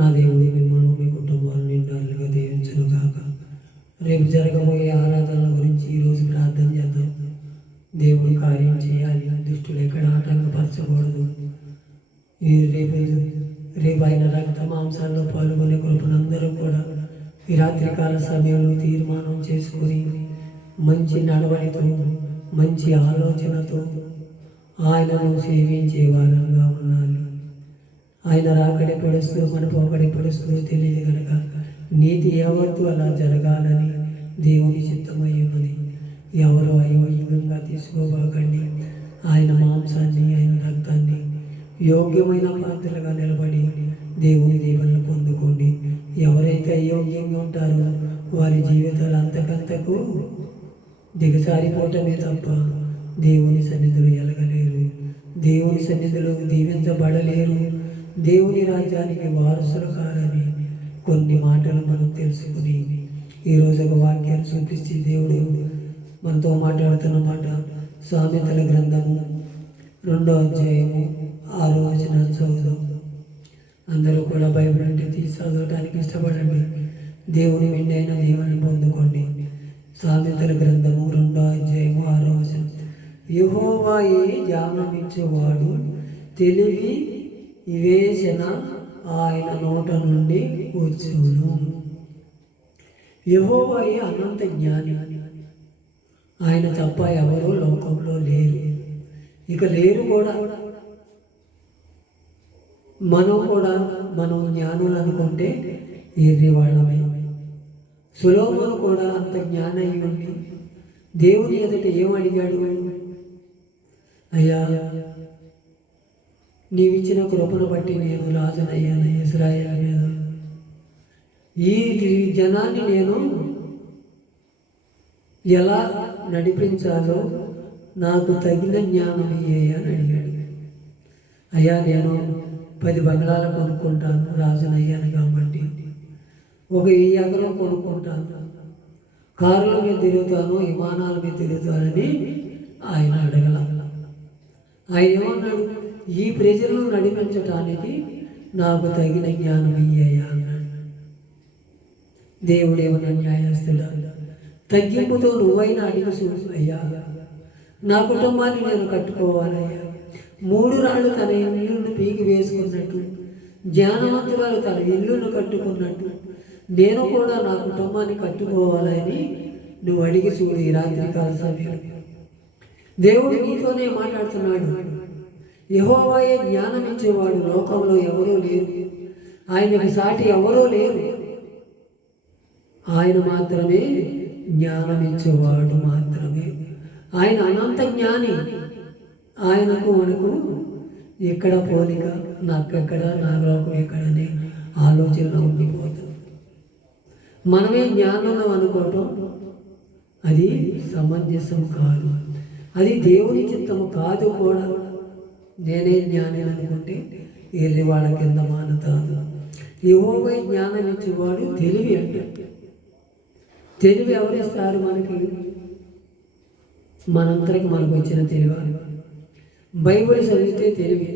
నా దేవుడి మిమ్మల్ని మీ కుటుంబాలను నిండాలుగా దీవించును గాక. రేపు జరగబోయే ఆరాధనల గురించి ఈరోజు ప్రార్థన చేద్దాం. దేవుడు కార్యం చేయాలి, దుష్టులు ఎక్కడ ఆటంకపరచకూడదు. రేపు ఆయన రక్త మాంసాల్లో పాల్గొనే కృపనందరూ కూడా ఈ రాత్రికాల సమయంలో తీర్మానం చేసుకొని మంచి నడవడితో, మంచి ఆలోచనతో ఆయనను సేవించే వారంగా ఉండాలి. ఆయన రాకడి పడుస్తూ మన పోకడి పడుస్తూ తెలియదు కనుక నీతి యావత్తు అలా జరగాలని దేవుని చిత్తమై ఉన్నది. ఎవరు అయోగ్యంగా తీసుకోబాకండి. ఆయన మాంసాన్ని, ఆయన రక్తాన్ని యోగ్యమైన పాత్రలుగా నిలబడి దేవుని దీవెనలు పొందుకోండి. ఎవరైతే అయోగ్యంగా ఉంటారో వారి జీవితాలు అంతకంతకు దిగజారిపోవటమే తప్ప దేవుని సన్నిధిలో ఎలగలేరు, దేవుని సన్నిధిలో దీవించబడలేరు, దేవుని రాజ్యానికి వారసులు కారని కొన్ని మాటలు మనం తెలుసుకుని ఈరోజు ఒక వాక్యాన్ని చూపించి దేవుడు మనతో మాట్లాడుతున్నమాట. సామెతల గ్రంథము 2వ అధ్యాయము 6వ వచనం చదువుదాం. అందరూ కూడా బైబిల్ అంటే తీసి చదవడానికి ఇష్టపడండి. దేవుని మెండైన దేవుని పొందుకోండి. సామెతల గ్రంథము 2వ అధ్యాయము 6వ వచనం. యెహోవాయే జ్ఞానమిచ్చేవాడు, తెలివి వివేచన ఆయన నోట నుండి వచ్చును. యెహోవాయే అనంత జ్ఞాని. ఆయన తప్ప ఎవరూ లోకంలో లేరు, ఇక లేరు కూడా. మనం జ్ఞానులు అనుకుంటే ఎర్రి వాళ్ళమే. సొలొమోను కూడా అంత జ్ఞానం అయి ఉండి దేవుని ఎదుట ఏమడిగాడు? అయ్యా, నీవిచ్చిన కృపను బట్టి నేను రాజునయ్యాను ఇశ్రాయేలు మీద. ఈ జనాన్ని నేను ఎలా నడిపించాలో నాకు తగిన జ్ఞానం ఇయ్యా అని అడిగాడు. అయ్యా, నేను 10 బంగ్లాలు కొనుక్కుంటాను, రాజునయ్యాను కాబట్టి. ఒక 1000 ఎకరం కొనుక్కుంటాను, కారుల మీద తిరుగుతాను, విమానాల మీద తిరుగుతానని ఆయన అడగల. ఆయన ఏమన్నాడు? ఈ ప్రజలను నడిపించటానికి నాకు తగిన జ్ఞానం ఇయ్యా అన్నాడు. దేవుడు ఏమన్నా న్యాయస్తుడా? తగ్గింపుతో నువ్వైనా అడిగి చూడు. అయ్యా, నా కుటుంబాన్ని నేను కట్టుకోవాలయ్యా. 3 రాళ్ళు తన ఇల్లును పీకి వేసుకున్నట్టు, జ్ఞానవంతురాలు తన ఇల్లును కట్టుకున్నట్టు నేను కూడా నా కుటుంబాన్ని కట్టుకోవాలని నువ్వు అడిగి చూడు. ఈ రాత్రికాల సమయం దేవుడు నీతోనే మాట్లాడుతున్నాడు. యెహోవాయే జ్ఞానం ఇచ్చేవాడు, లోకంలో ఎవరూ లేరు, ఆయనకి సాటి ఎవరూ లేరు. ఆయన మాత్రమే జ్ఞానం ఇచ్చేవాడు మాత్రమే. ఆయన అనంత జ్ఞాని. ఆయనకు మనకు ఎక్కడ పోలిక, నాకెక్కడ, నా లోకం ఎక్కడనే ఆలోచనలో ఉండిపోతుంది. మనమే జ్ఞానంలో అనుకోవటం అది సమంజసం కాదు, అది దేవుని చిత్తము కాదు కూడా. నేనే జ్ఞాని అనుకుంటే ఎర్రి వాళ్ళ కింద మానతాను. యెహోవా జ్ఞానం ఇచ్చేవాడు. తెలివి అంటే తెలివి ఎవరిస్తారు మనకి? మనందరికి మనకు వచ్చిన తెలివి. బైబిల్ చదివితే తెలివి.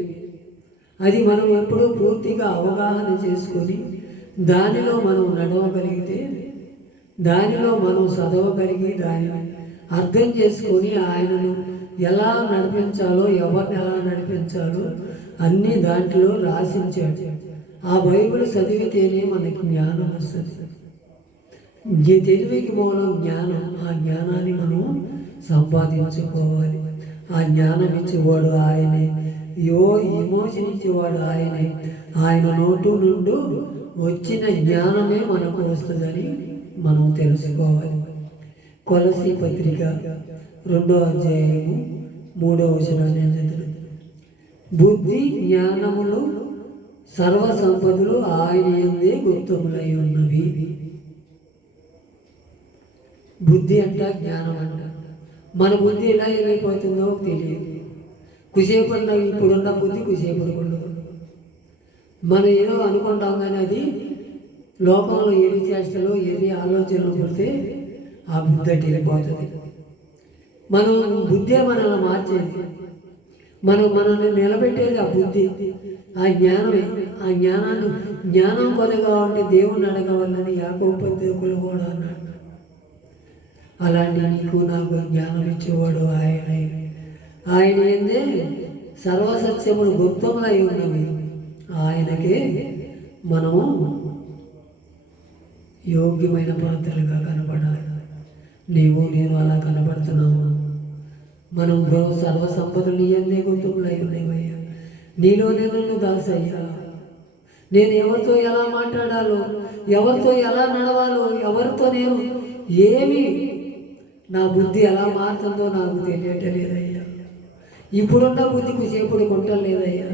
అది మనం ఎప్పుడూ పూర్తిగా అవగాహన చేసుకొని దానిలో మనం నడవగలిగితే, దానిలో మనం చదవగలిగి దానిని అర్థం చేసుకొని ఆయనను ఎలా నడిపించాలో, ఎవరిని ఎలా నడిపించాలో అన్నీ దాంట్లో రాసించాడు. ఆ బైబిల్ చదివితేనే మనకి జ్ఞానం వస్తుంది. ఈ తెలివికి మూలం జ్ఞానం. ఆ జ్ఞానాన్ని మనం సంపాదించుకోవాలి. ఆ జ్ఞానం ఇచ్చేవాడు ఆయనే, విమోచన ఇచ్చేవాడు ఆయనే. ఆయన నోటు నుండి వచ్చిన జ్ఞానమే మనకు వస్తుందని మనం తెలుసుకోవాలి. కొలసీ పత్రిక 2వ అధ్యాయము 3వ వచనాన్ని చదువు. బుద్ధి జ్ఞానములు సర్వ సంపదలు ఆయన యందే గుప్తములై ఉన్నవి. బుద్ధి అంట, జ్ఞానం అంట. మన బుద్ధి ఎలా ఏమైపోతుందో తెలియదు. కుసేపడిన ఇప్పుడున్న బుద్ధి కుసేపడు ఉండదు. మనం ఏదో అనుకుంటాం కానీ అది లోకంలో ఎన్ని చేష్టలు, ఎన్ని ఆలోచనలు పడితే ఆ బుద్ధి వెళ్ళిపోతుంది. మనం బుద్ధే మనల్ని మార్చేది. మనల్ని నిలబెట్టేది ఆ బుద్ధి, ఆ జ్ఞానమే. ఆ జ్ఞానం కొనగా ఉంటే దేవుణ్ణి అడగవాలని యాకోబు పత్రికలో కూడా అన్నాడు. అలాంటి నీకు నాకు జ్ఞానం ఇచ్చేవాడు ఆయనే. ఆయన ఏందే సర్వసత్యములు గుప్తములై ఉన్నవి. ఆయనకే మనము యోగ్యమైన పాత్రలుగా కనపడాలి. నీవు నేను అలా కనపడుతున్నాము. మనం సర్వ సంపదలు నీ అందే గుప్తములై ఉన్నావయ్యా. నీలో నేను దాసయ్యా. నేను ఎవరితో ఎలా మాట్లాడాలో, ఎవరితో ఎలా నడవాలో, ఎవరితో నేను ఏమి నా బుద్ధి ఎలా మారుతుందో నాకు తెలియటలేదయ్యా. ఇప్పుడున్న బుద్ధికి సేపుడు కొంటలేదయ్యా.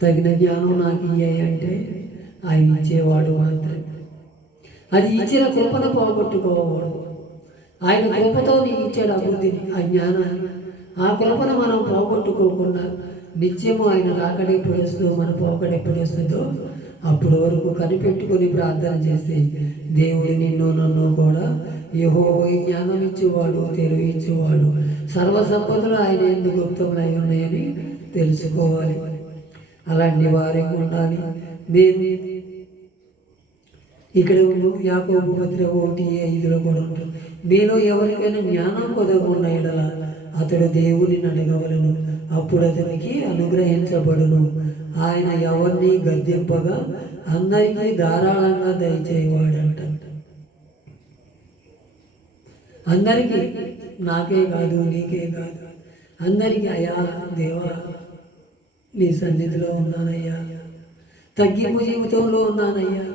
తగిన జ్ఞానం నాకు ఇయ్యాయి అంటే ఆయన ఇచ్చేవాడు మాత్రమే. అది ఇచ్చిన కృపను పోగొట్టుకోవాడు. ఆయన కృపతో నీకు ఇచ్చాడు ఆ బుద్ధిని, ఆ జ్ఞానాన్ని. ఆ కృపను మనం పోగొట్టుకోకుండా నిత్యము ఆయన రాకడ ఎప్పుడు వస్తుందో, మన పోకడ ఎప్పుడు వస్తుందో అప్పటి వరకు కనిపెట్టుకుని ప్రార్థన చేస్తే దేవుడు నిన్ను నన్ను కూడా యెహోవా జ్ఞానం ఇచ్చేవాడు, తెలివి ఇచ్చేవాడు. సర్వ సంపదలు ఆయన ఎందుకు గుప్తములై ఉన్నాయని తెలుసుకోవాలి. అలాంటి వారికి ఉండాలి. నేను ఇక్కడ యాకోబు పత్రిక 1:5 కూడా ఉంటారు. మీలో ఎవరికైనా జ్ఞానం కొదవకుండా ఎడల అతడు దేవుడిని అడగవలను, అప్పుడు అతనికి అనుగ్రహించబడును. ఆయన ఎవరిని గద్దెంపగా అందరికీ ధారాళంగా దయచేయవాడంట. అందరికీ, నాకే కాదు, నీకే కాదు, అందరికీ. అయ్యా దేవా, నీ సన్నిధిలో ఉన్నానయ్యా, తగ్గింపు జీవితంలో ఉన్నానయ్యా,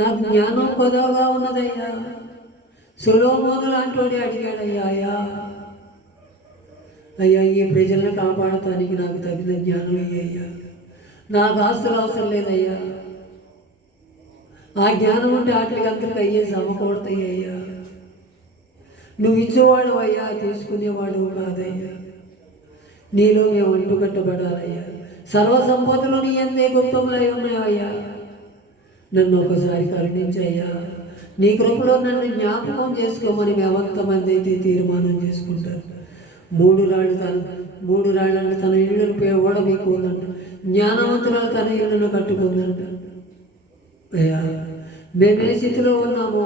నాకు జ్ఞానం కొదవగా ఉన్నదయ్యా. సొలొమోను లాంటి అడిగాడయ్యా, అయ్యా ఈ ప్రజలను కాపాడటానికి నాకు తగిన జ్ఞానం అయ్యా. నాకు ఆస్తులు అవసరం లేదయ్యా. ఆ జ్ఞానం ఉంటే వాటికి అందరికి అయ్యే సమకూడతాయ్యా. నువ్వు ఇచ్చేవాడు అయ్యా, తీసుకునేవాడు కాదయ్యా. నీలో మేము అంటుకట్టబడాలయ్యా. సర్వ సంపదలు నీ అందే గుప్తములై ఉన్నాయయ్యా. నన్ను ఒకసారి కరుణించయ్యా. నీ కృపలో నన్ను జ్ఞాపకం చేసుకోమని ఎంతమంది అయితే తీర్మానం చేసుకుంటారు. 3 రాళ్ళను తన ఇళ్ళను ఓడబెక్కుందంట. జ్ఞానవంతురాలు తన ఇళ్ళను కట్టుకుందంట. అయ్యా, మేమే స్థితిలో ఉన్నాము.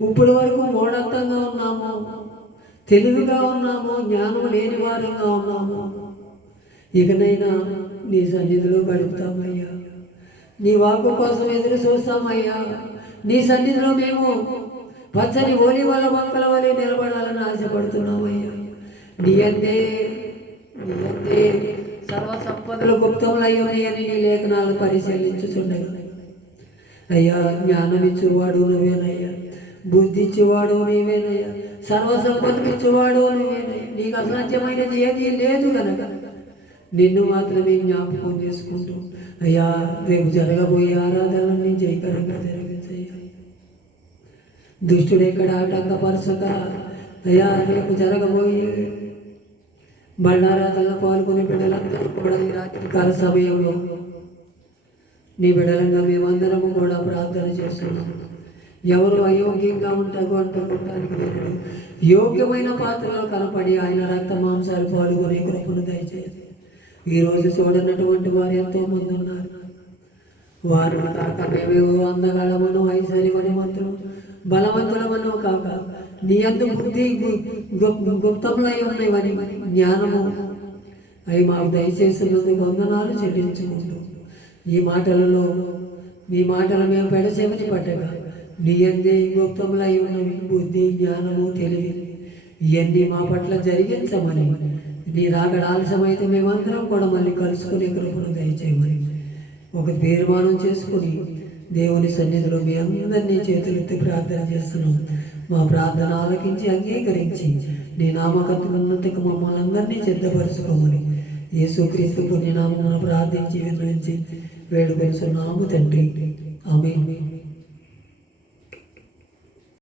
ఇప్పటి వరకు మూఢత్వంగా ఉన్నాము, తెలివిగా ఉన్నాము, జ్ఞానం లేని వారంగా ఉన్నాము. ఇకనైనా నీ సన్నిధిలో గడుపుతామయ్యా. నీ వాక్కు కోసం ఎదురు చూస్తామయ్యా. నీ సన్నిధిలో మేము పచ్చని ఓలివల మొక్కల వలె నిలబడాలని ఆశపడుతున్నామయ్యా. నీ అందే సర్వ సంపదలు గుప్తములై ఉన్నాయని నీ లేఖనాలు పరిశీలించుచుండగా అయ్యా, జ్ఞానం ఇచ్చేవాడు నువ్వేనయ్యా, బుద్ధి ఇచ్చేవాడు నీవేనయ్యా, సర్వ సంపదలు ఇచ్చేవాడు నువ్వేనయ్యా. నీకు అసాధ్యమైనది ఏది లేదు కనుక నిన్ను మాత్రమే జ్ఞాపకం చేసుకుంటూ అయ్యా, రేపు జరగబోయే ఆరాధనని జయకరంగా జరిగించయ్యా. దుష్టుడు ఎక్కడ ఆటంకపరచక అయ్యా, రేపు జరగబోయే బండారాధనలో పాల్గొనే బిడ్డలందరూ కూడా ఈ రాత్రికాల సమయంలో నీ బిడ్డలంగా మేమందరము కూడా ప్రార్థన చేస్తున్నాం. ఎవరు అయోగ్యంగా అంటుకోవటానికి లేదు, యోగ్యమైన పాత్రలో కనపడి ఆయన రక్త మాంసాలు పాల్గొనే కృపను దయచేసి. ఈరోజు చూడనటువంటి వారు ఎంతో మంది ఉన్నారు. వారు కాక మేమేవో అందగాళ్ళమనో, ఐశ్వర్యమని మంత్రం బలవంతులమనో కాక నీ అందు బుద్ధి గుప్తంలో ఉన్నవని జ్ఞానము అవి మాకు దయచేసినందుకు వందనాలు చెల్లించుకుంటూ ఈ మాటలు మేము పెడసేమని పట్టగా నీ అందే గుప్తములై ఉన్నవి బుద్ధి, జ్ఞానము, తెలివి ఇవన్నీ మా పట్ల జరిగించమని, నీ రాకడ ఆలస్యమైతే మేమందరం కూడా మళ్ళీ కలుసుకునే కృపను దయచేయమని ఒక తీర్మానం చేసుకుని దేవుని సన్నిధిలో మీ అందరినీ చేతులెత్తి ప్రార్థన చేస్తున్నాం. మా ప్రార్థన ఆలకించి అంగీకరించి నీ నామకత్వమున్నతికి మమ్మల్ని అందరినీ సిద్ధపరచుకోమని యేసుక్రీస్తు పుణ్యనామమున ప్రార్థించి విన్నవించి వేడుకొలుచున్నాము తండ్రి. ఆమేన్.